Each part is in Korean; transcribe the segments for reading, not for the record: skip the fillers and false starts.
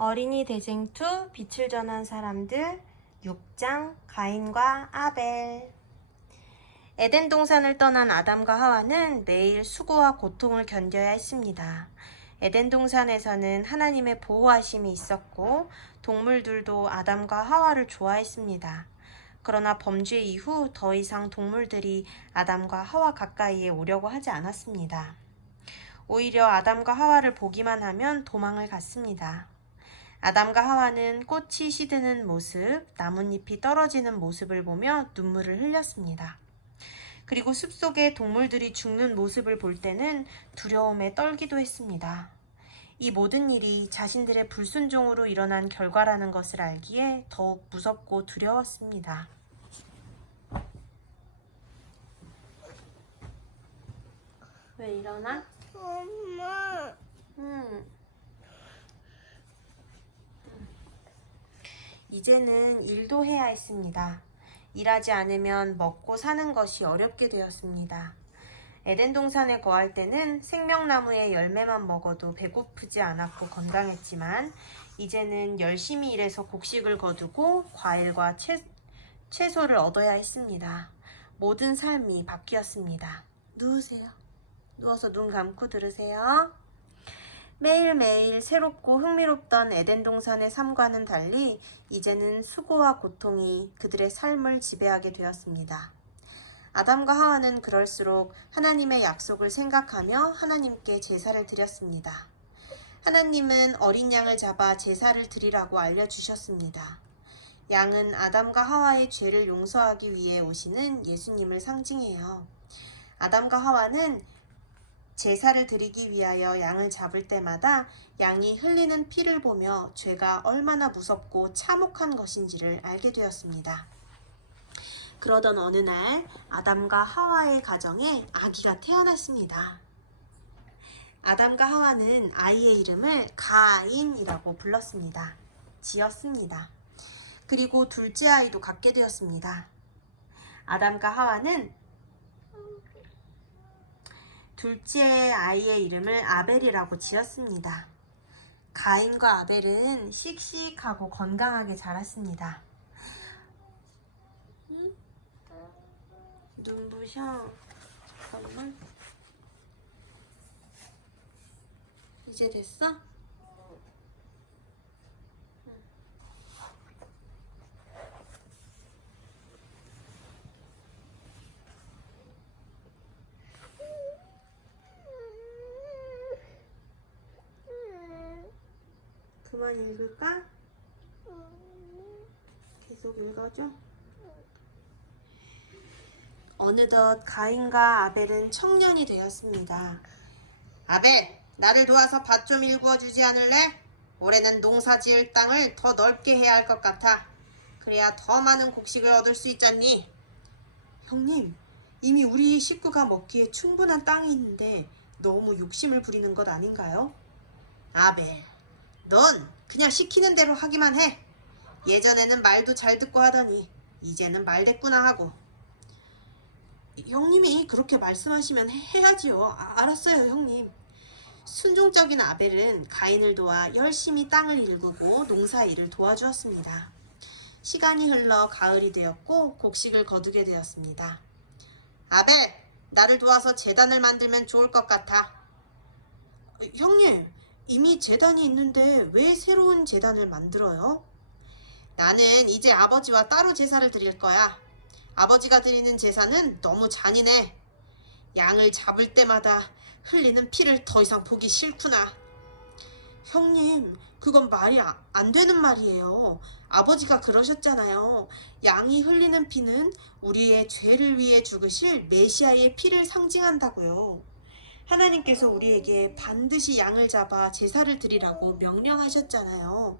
어린이 대쟁투 빛을 전한 사람들 6장 가인과 아벨. 에덴 동산을 떠난 아담과 하와는 매일 수고와 고통을 견뎌야 했습니다. 에덴 동산에서는 하나님의 보호하심이 있었고 동물들도 아담과 하와를 좋아했습니다. 그러나 범죄 이후 더 이상 동물들이 아담과 하와 가까이에 오려고 하지 않았습니다. 오히려 아담과 하와를 보기만 하면 도망을 갔습니다. 아담과 하와는 꽃이 시드는 모습, 나뭇잎이 떨어지는 모습을 보며 눈물을 흘렸습니다. 그리고 숲속에 동물들이 죽는 모습을 볼 때는 두려움에 떨기도 했습니다. 이 모든 일이 자신들의 불순종으로 일어난 결과라는 것을 알기에 더욱 무섭고 두려웠습니다. 왜 일어나? 엄마. 이제는 일도 해야 했습니다. 일하지 않으면 먹고 사는 것이 어렵게 되었습니다. 에덴 동산에 거할 때는 생명나무의 열매만 먹어도 배고프지 않았고 건강했지만 이제는 열심히 일해서 곡식을 거두고 과일과 채소를 얻어야 했습니다. 모든 삶이 바뀌었습니다. 누우세요. 누워서 눈 감고 들으세요. 매일매일 새롭고 흥미롭던 에덴 동산의 삶과는 달리 이제는 수고와 고통이 그들의 삶을 지배하게 되었습니다. 아담과 하와는 그럴수록 하나님의 약속을 생각하며 하나님께 제사를 드렸습니다. 하나님은 어린 양을 잡아 제사를 드리라고 알려주셨습니다. 양은 아담과 하와의 죄를 용서하기 위해 오시는 예수님을 상징해요. 아담과 하와는 제사를 드리기 위하여 양을 잡을 때마다 양이 흘리는 피를 보며 죄가 얼마나 무섭고 참혹한 것인지를 알게 되었습니다. 그러던 어느 날 아담과 하와의 가정에 아기가 태어났습니다. 아담과 하와는 아이의 이름을 가인이라고 불렀습니다. 지었습니다. 그리고 둘째 아이도 갖게 되었습니다. 아담과 하와는 둘째 아이의 이름을 아벨이라고 지었습니다. 가인과 아벨은 씩씩하고 건강하게 자랐습니다. 눈부셔. 잠깐만. 이제 됐어? 그만 읽을까? 계속 읽어줘. 어느덧 가인과 아벨은 청년이 되었습니다. 아벨, 나를 도와서 밭 좀 일구어 주지 않을래? 올해는 농사 지을 땅을 더 넓게 해야 할 것 같아. 그래야 더 많은 곡식을 얻을 수 있잖니. 형님, 이미 우리 식구가 먹기에 충분한 땅이 있는데 너무 욕심을 부리는 것 아닌가요? 아벨, 넌 그냥 시키는 대로 하기만 해. 예전에는 말도 잘 듣고 하더니 이제는 말대꾸나 하고. 형님이 그렇게 말씀하시면 해야지요. 알았어요, 형님. 순종적인 아벨은 가인을 도와 열심히 땅을 일구고 농사일을 도와주었습니다. 시간이 흘러 가을이 되었고 곡식을 거두게 되었습니다. 아벨, 나를 도와서 제단을 만들면 좋을 것 같아. 형님, 이미 제단이 있는데 왜 새로운 제단을 만들어요? 나는 이제 아버지와 따로 제사를 드릴 거야. 아버지가 드리는 제사는 너무 잔인해. 양을 잡을 때마다 흘리는 피를 더 이상 보기 싫구나. 형님, 그건 말이 안 되는 말이에요. 아버지가 그러셨잖아요. 양이 흘리는 피는 우리의 죄를 위해 죽으실 메시아의 피를 상징한다고요. 하나님께서 우리에게 반드시 양을 잡아 제사를 드리라고 명령하셨잖아요.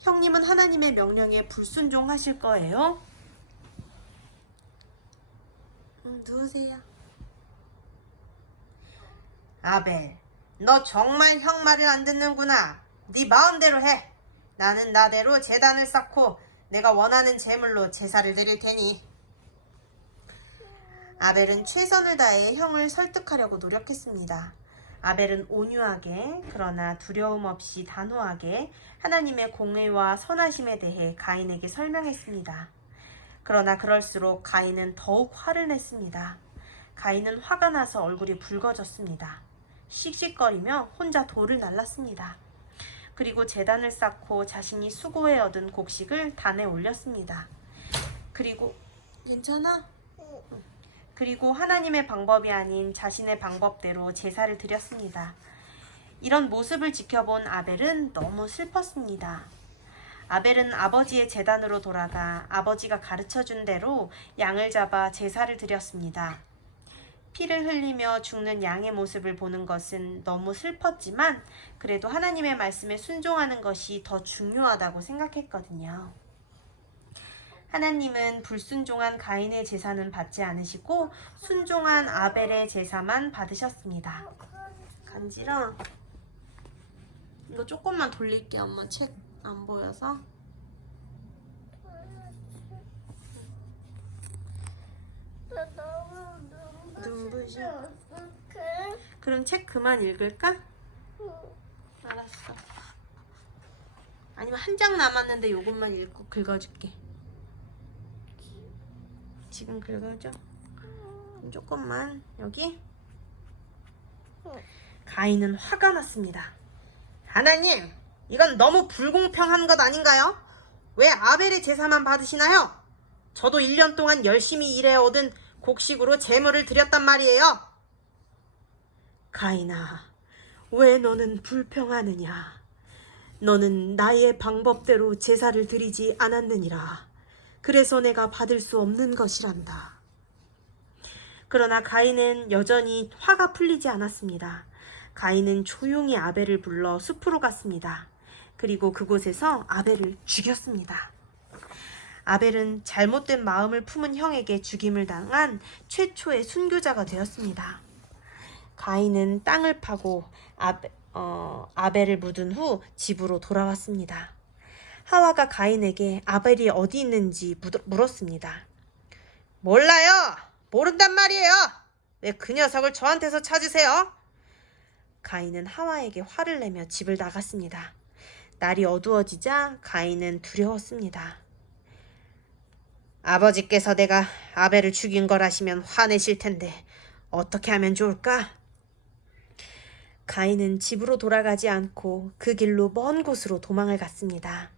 형님은 하나님의 명령에 불순종하실 거예요? 누우세요. 아벨, 너 정말 형 말을 안 듣는구나. 네 마음대로 해. 나는 나대로 제단을 쌓고 내가 원하는 제물로 제사를 드릴 테니. 아벨은 최선을 다해 형을 설득하려고 노력했습니다. 아벨은 온유하게 그러나 두려움 없이 단호하게 하나님의 공의와 선하심에 대해 가인에게 설명했습니다. 그러나 그럴수록 가인은 더욱 화를 냈습니다. 가인은 화가 나서 얼굴이 붉어졌습니다. 씩씩거리며 혼자 돌을 날랐습니다. 그리고 제단을 쌓고 자신이 수고해 얻은 곡식을 단에 올렸습니다. 그리고 괜찮아? 그리고 하나님의 방법이 아닌 자신의 방법대로 제사를 드렸습니다. 이런 모습을 지켜본 아벨은 너무 슬펐습니다. 아벨은 아버지의 제단으로 돌아가 아버지가 가르쳐준 대로 양을 잡아 제사를 드렸습니다. 피를 흘리며 죽는 양의 모습을 보는 것은 너무 슬펐지만 그래도 하나님의 말씀에 순종하는 것이 더 중요하다고 생각했거든요. 하나님은 불순종한 가인의 제사는 받지 않으시고 순종한 아벨의 제사만 받으셨습니다. 간지러. 이거 조금만 돌릴게. 엄마 책 안 보여서. 눈부셔. 그럼 책 그만 읽을까? 알았어. 아니면 한 장 남았는데 요것만 읽고 긁어줄게. 지금 긁어줘. 조금만. 여기. 가인은 화가 났습니다. 하나님, 이건 너무 불공평한 것 아닌가요? 왜 아벨의 제사만 받으시나요? 저도 1년 동안 열심히 일해 얻은 곡식으로 제물을 드렸단 말이에요. 가인아, 왜 너는 불평하느냐? 너는 나의 방법대로 제사를 드리지 않았느니라. 그래서 내가 받을 수 없는 것이란다. 그러나 가인은 여전히 화가 풀리지 않았습니다. 가인은 조용히 아벨을 불러 숲으로 갔습니다. 그리고 그곳에서 아벨을 죽였습니다. 아벨은 잘못된 마음을 품은 형에게 죽임을 당한 최초의 순교자가 되었습니다. 가인은 땅을 파고 아벨을 묻은 후 집으로 돌아왔습니다. 하와가 가인에게 아벨이 어디 있는지 물었습니다. 몰라요. 모른단 말이에요. 왜 그 녀석을 저한테서 찾으세요? 가인은 하와에게 화를 내며 집을 나갔습니다. 날이 어두워지자 가인은 두려웠습니다. 아버지께서 내가 아벨을 죽인 걸 아시면 화내실 텐데 어떻게 하면 좋을까? 가인은 집으로 돌아가지 않고 그 길로 먼 곳으로 도망을 갔습니다.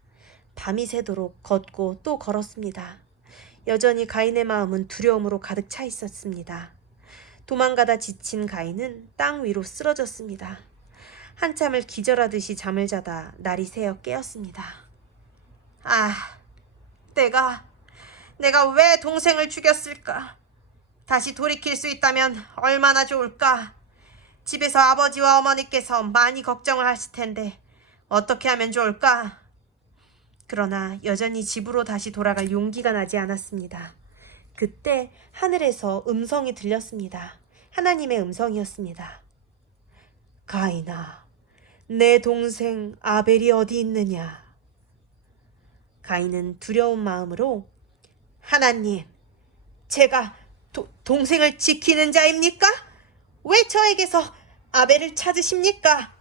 밤이 새도록 걷고 또 걸었습니다. 여전히 가인의 마음은 두려움으로 가득 차 있었습니다. 도망가다 지친 가인은 땅 위로 쓰러졌습니다. 한참을 기절하듯이 잠을 자다 날이 새어 깨었습니다. 내가 왜 동생을 죽였을까? 다시 돌이킬 수 있다면 얼마나 좋을까? 집에서 아버지와 어머니께서 많이 걱정을 하실 텐데 어떻게 하면 좋을까? 그러나 여전히 집으로 다시 돌아갈 용기가 나지 않았습니다. 그때 하늘에서 음성이 들렸습니다. 하나님의 음성이었습니다. 가인아, 내 동생 아벨이 어디 있느냐? 가인은 두려운 마음으로 하나님, 제가 동생을 지키는 자입니까? 왜 저에게서 아벨을 찾으십니까?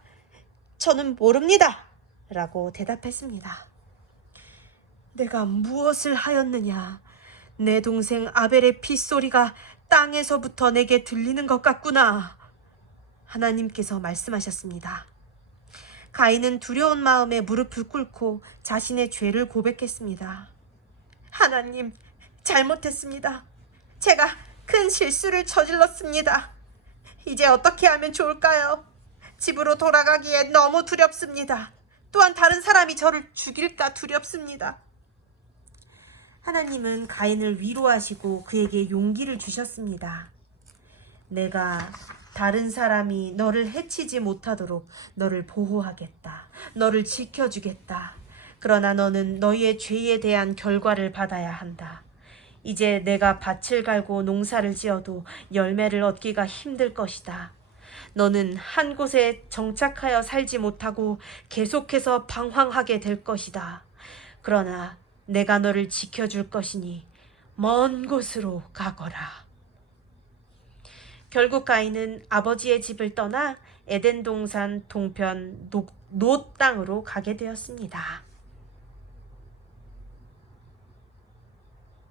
저는 모릅니다. 라고 대답했습니다. 내가 무엇을 하였느냐? 내 동생 아벨의 핏소리가 땅에서부터 내게 들리는 것 같구나. 하나님께서 말씀하셨습니다. 가인은 두려운 마음에 무릎을 꿇고 자신의 죄를 고백했습니다. 하나님, 잘못했습니다. 제가 큰 실수를 저질렀습니다. 이제 어떻게 하면 좋을까요? 집으로 돌아가기에 너무 두렵습니다. 또한 다른 사람이 저를 죽일까 두렵습니다. 하나님은 가인을 위로하시고 그에게 용기를 주셨습니다. 내가 다른 사람이 너를 해치지 못하도록 너를 보호하겠다. 너를 지켜주겠다. 그러나 너는 너희의 죄에 대한 결과를 받아야 한다. 이제 내가 밭을 갈고 농사를 지어도 열매를 얻기가 힘들 것이다. 너는 한 곳에 정착하여 살지 못하고 계속해서 방황하게 될 것이다. 그러나 내가 너를 지켜줄 것이니 먼 곳으로 가거라. 결국 가인은 아버지의 집을 떠나 에덴 동산 동편 놋 땅으로 가게 되었습니다.